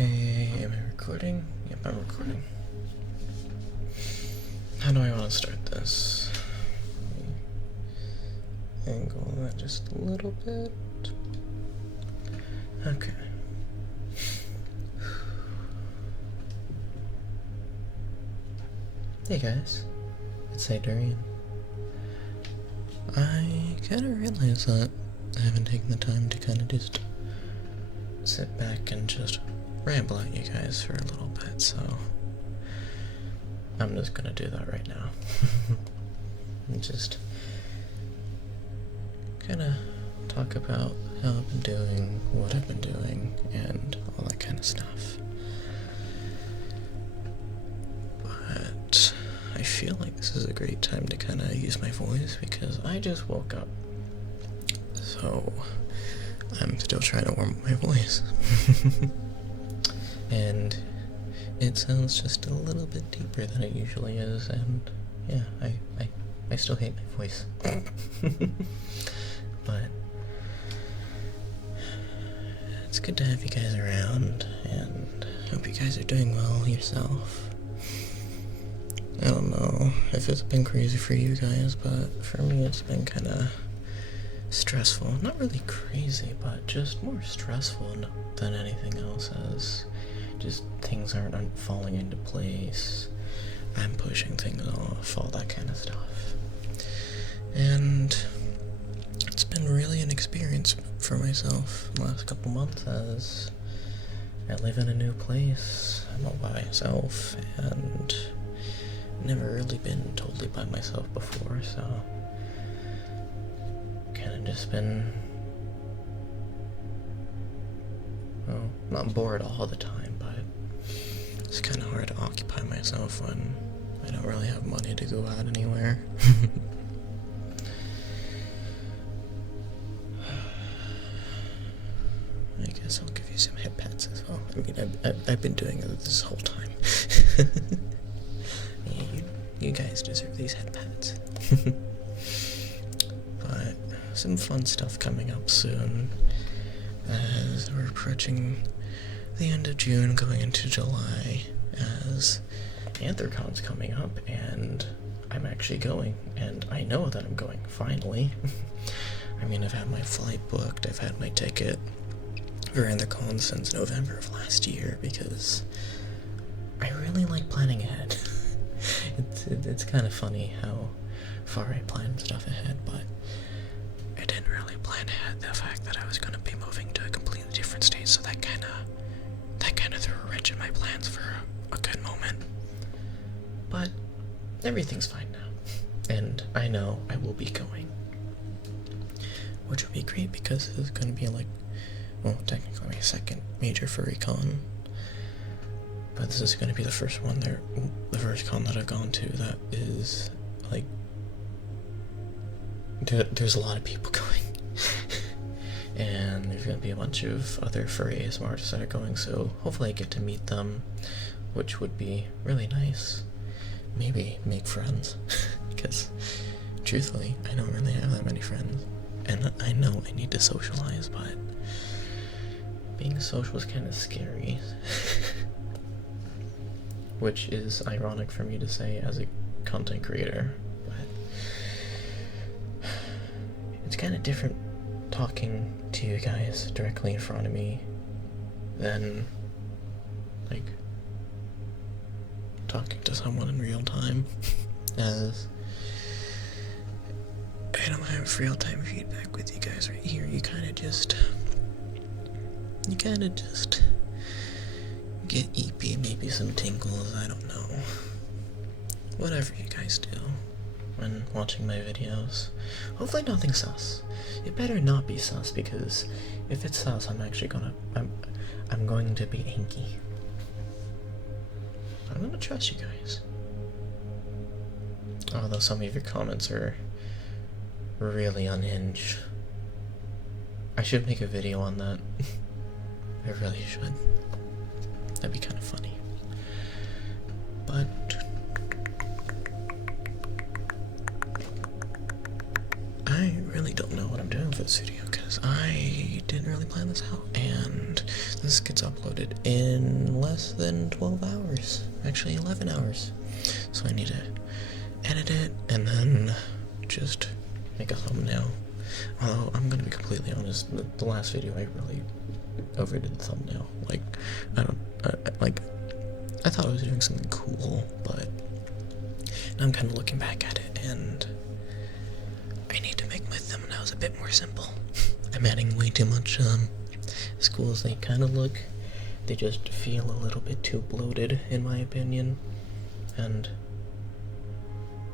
Okay, am I recording? Yep, I'm recording. How do I want to start this? Let me angle that just a little bit. Okay. Hey guys, it's Zydurian. I kind of realized that I haven't taken the time to kind of just sit back and just ramble at you guys for a little bit, so I'm just gonna do that right now. And just kind of talk about how I've been doing, what I've been doing, and all that kind of stuff. But I feel like this is a great time to kind of use my voice because I just woke up. So I'm still trying to warm up my voice. And it sounds just a little bit deeper than it usually is, and yeah, I still hate my voice. But it's good to have you guys around, and hope you guys are doing well yourself. I don't know if it's been crazy for you guys, but for me it's been kind of stressful. Not really crazy, but just more stressful than anything else, as just things aren't falling into place. I'm pushing things off, all that kind of stuff. And it's been really an experience for myself the last couple months, as I live in a new place. I'm all by myself, and never really been totally by myself before, so kind of just been, well, not bored all the time, but it's kind of hard to occupy myself when I don't really have money to go out anywhere. I guess I'll give you some Headpats as well. I mean, I've been doing it this whole time. Yeah, you guys deserve these Headpats. But some fun stuff coming up soon, as we're approaching the end of June, going into July, as AntherCon's coming up, and I'm actually going, and I know that I'm going, finally. I mean, I've had my flight booked, I've had my ticket for AntherCon since November of last year, because I really like planning ahead. It's kind of funny how far I plan stuff ahead, but I didn't really plan ahead the fact that I was going to be moving to a completely different state, so that kind of threw a wrench in my plans for a good moment. But everything's fine now, and I know I will be going, which will be great because this is going to be like, well, technically my second major furry con, but this is going to be the first one there, the first con that I've gone to that is like, there's a lot of people going. And there's going to be a bunch of other furry ASMR artists that are going, so hopefully I get to meet them, which would be really nice. Maybe make friends, because truthfully, I don't really have that many friends, and I know I need to socialize, but being social is kind of scary. Which is ironic for me to say as a content creator, but it's kind of different talking to you guys directly in front of me than like talking to someone in real time, as I don't have real time feedback with you guys right here. You kind of just get EP, maybe some tingles, I don't know. Whatever you guys do when watching my videos. Hopefully nothing sus. It better not be sus, because if it's sus, I'm going to be angry. I'm gonna trust you guys. Although some of your comments are really unhinged. I should make a video on that. I really should. That'd be kind of funny. But I really don't know what I'm doing for this video, because because I didn't really plan this out, and this gets uploaded in less than 12 hours. Actually, 11 hours. So I need to edit it, and then just make a thumbnail. Although, I'm gonna be completely honest, the last video I really overdid the thumbnail. Like, I thought I was doing something cool, but now I'm kind of looking back at it, and I need to make my thumbnails a bit more simple. I'm adding way too much, as cool as they kind of look, they just feel a little bit too bloated, in my opinion, and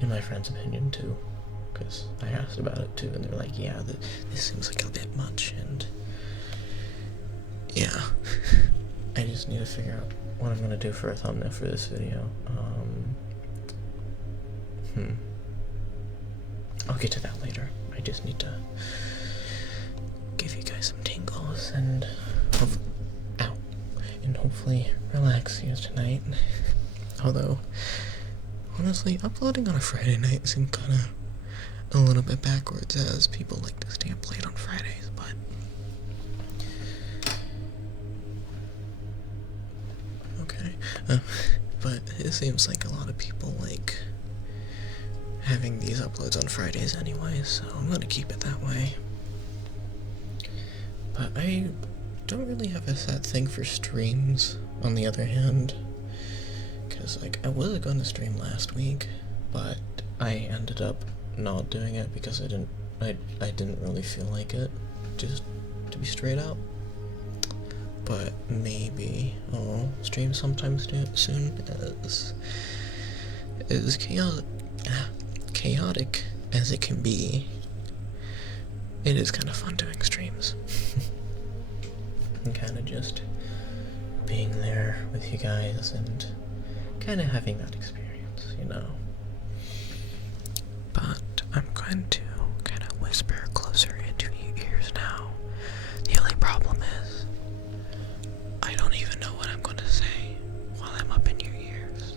in my friend's opinion, too, because I asked about it, too, and they're like, yeah, this seems like a bit much, and yeah, I just need to figure out what I'm gonna do for a thumbnail for this video. I'll get to that later. I just need to give you guys some tingles and hopefully relax you tonight. Although, honestly, uploading on a Friday night seems kind of a little bit backwards, as people like to stay up late on Fridays, but okay. But it seems like a lot of people like having these uploads on Fridays anyway, so I'm gonna keep it that way. But I don't really have a set thing for streams, on the other hand, because like I was gonna stream last week, but I ended up not doing it because I didn't really feel like it, just to be straight up. But maybe I'll stream sometime soon, as chaotic as it can be. It is kind of fun doing streams. And kind of just being there with you guys and kind of having that experience, you know. But I'm going to kind of whisper closer into your ears now. The only problem is I don't even know what I'm going to say while I'm up in your ears.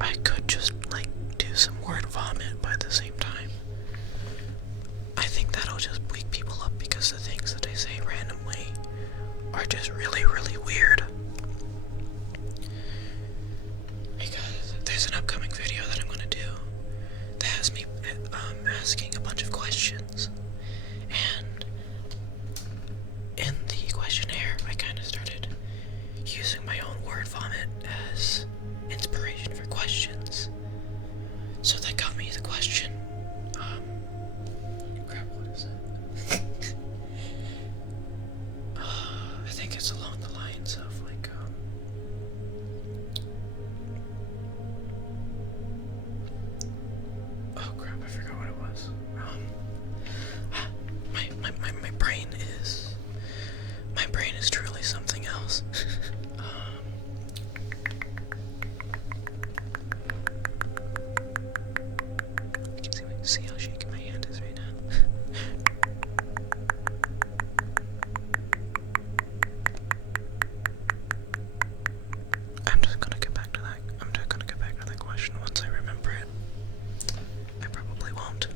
I could just like do some word vomit by the same time. I think that'll just wake people up because the things that I say randomly are just really, really weird. Because there's an upcoming video that I'm gonna do that has me asking a bunch of questions, and in the questionnaire I kind of started using my own word vomit as inspiration for questions. So that got me the question, crap, what is it? I think it's along the lines of like, oh crap, I forgot what it was. My brain is truly something else. See how shaky my hand is right now. I'm just gonna get back to that. I'm just gonna get back to that question once I remember it. I probably won't.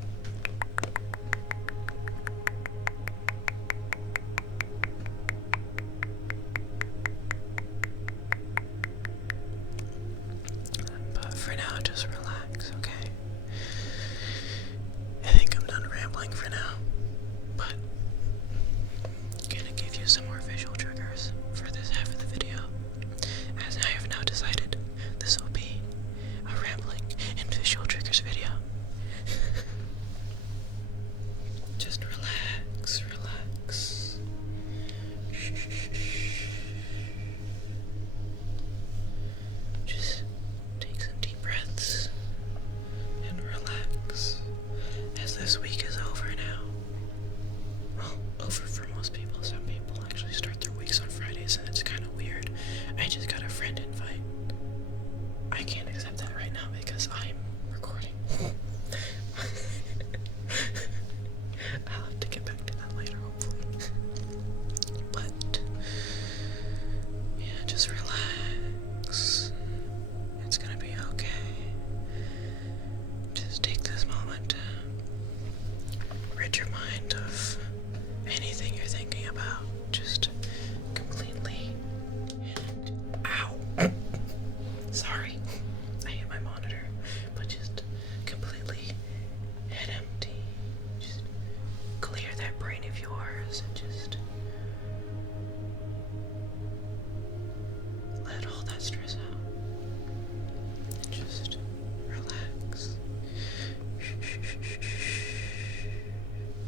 But for now, just relax, okay? I think I'm done rambling for now, but I'm gonna give you some more visual triggers for this half of the video, as I have now decided this will be a rambling and visual triggers video. Just relax, relax. Shh, shh, shh. Just take some deep breaths and relax. As this week is over now. Well, over for most people. Some people actually start their weeks on Fridays, and it's kind of weird. I just got a friend invite. I can't accept that right now because I'm recording. I'll have to get back to that later, hopefully. But yeah, just relax. It's gonna be okay. Just take this moment to rid your mind of anything you're thinking about. Just completely. Ow! Sorry, I hit my monitor. But just completely head empty. Just clear that brain of yours and just let all that stress out. And just relax.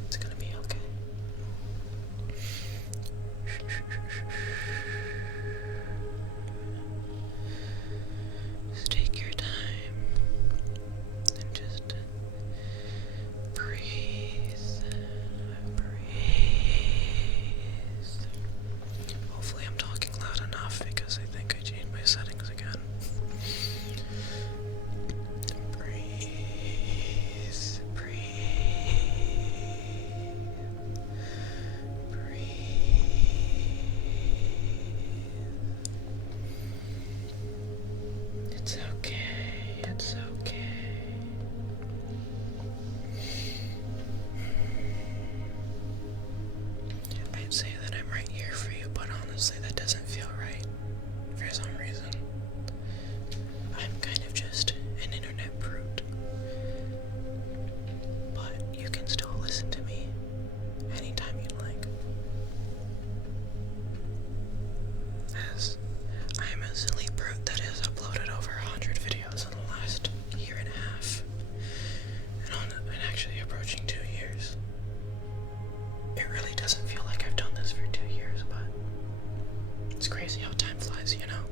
It's gonna be okay. Just take your time and just breathe. Hopefully I'm talking loud enough because I think I changed my settings again. It's okay, it's okay. I'd say that I'm right here for you, but honestly that doesn't feel right for some reason. I'm kind of just an internet brute. But you can still listen to me anytime you'd like. As I'm a silly brute that has uploaded over 100 videos in the last year and a half. And actually approaching 2 years. It really doesn't feel like I've done this for 2 years, but it's crazy how time flies, you know?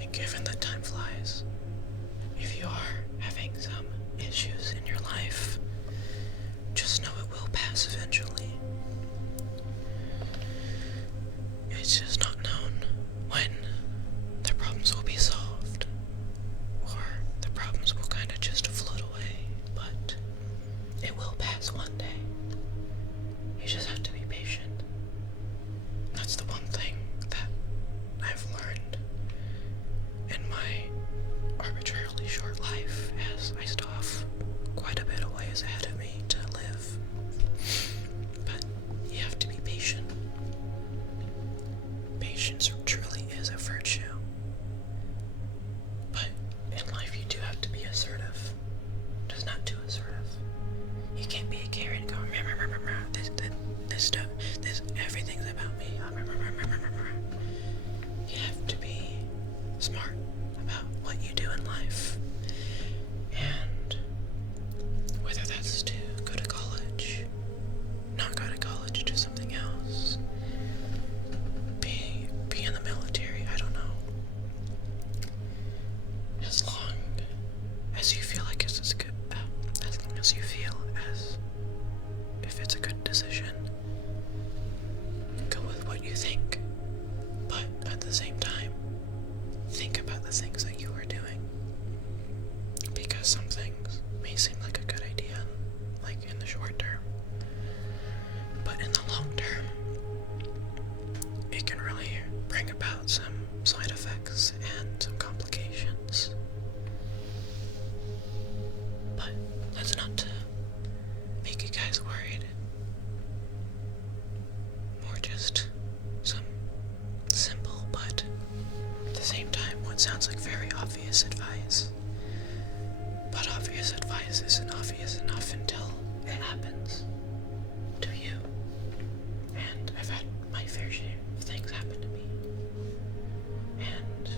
And given that time flies, if you are having some issues in your life, just know it will pass eventually. It's just not known when the problems will be solved, or the problems will kind of just float away, but it will pass one day. You just have to be patient. That's the one thing that I've learned in my arbitrarily short life, as I still have quite a bit of ways ahead of me to live. But you have to be patient. Patience truly is a virtue. But in life you do have to be assertive. Just not too assertive. You can't be a Karen and go, this stuff, everything's about me. You have to be smart about what you do in life. And whether that's to go to college, not go to college, do something else, be in the military, I don't know. As long as you feel like it's good, as long as you feel as if it's a good decision, go with what you think. But at the same time, think about the things that you are doing. Because some things may seem like a good idea, like in the short term. But in the long term, it can really bring about some side effects and some complications. But that's not to make you guys worried. More just some simple, but at the same time, what sounds like very obvious advice. But obvious advice isn't obvious enough until it happens to you. And I've had my fair share of things happen to me. And